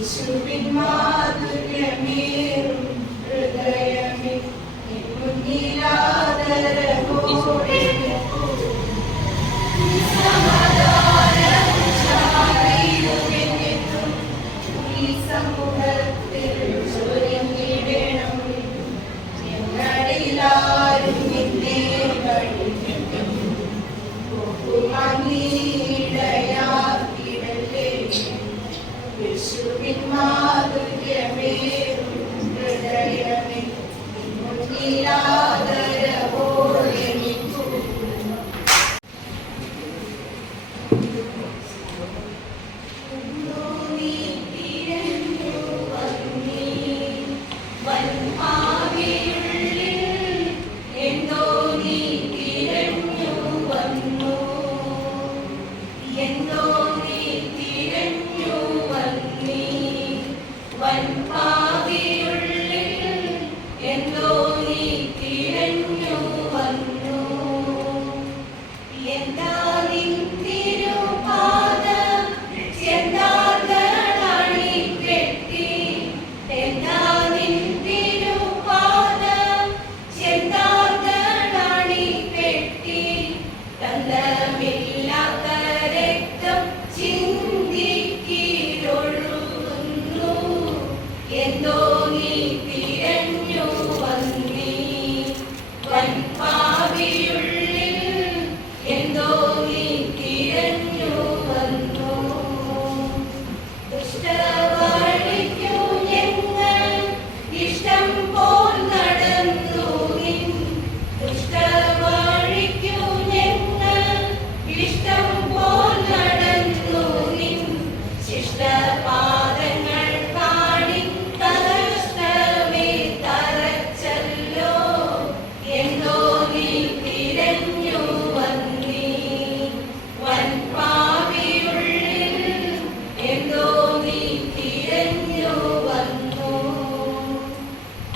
യേശുവിൻ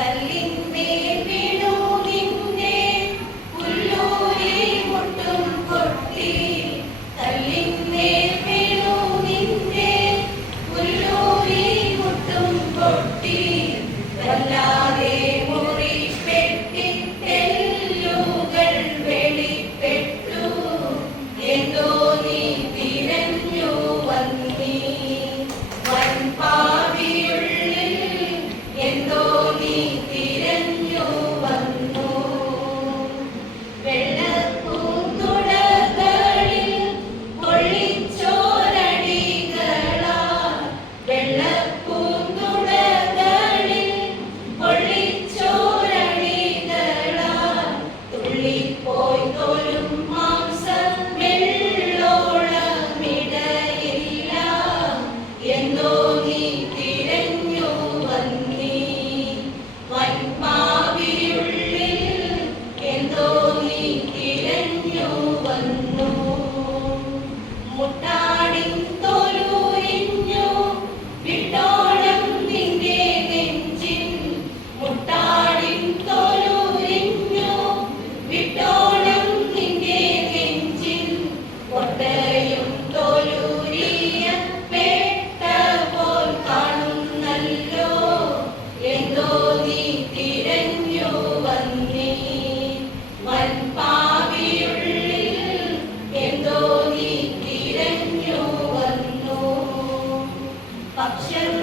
Berlin option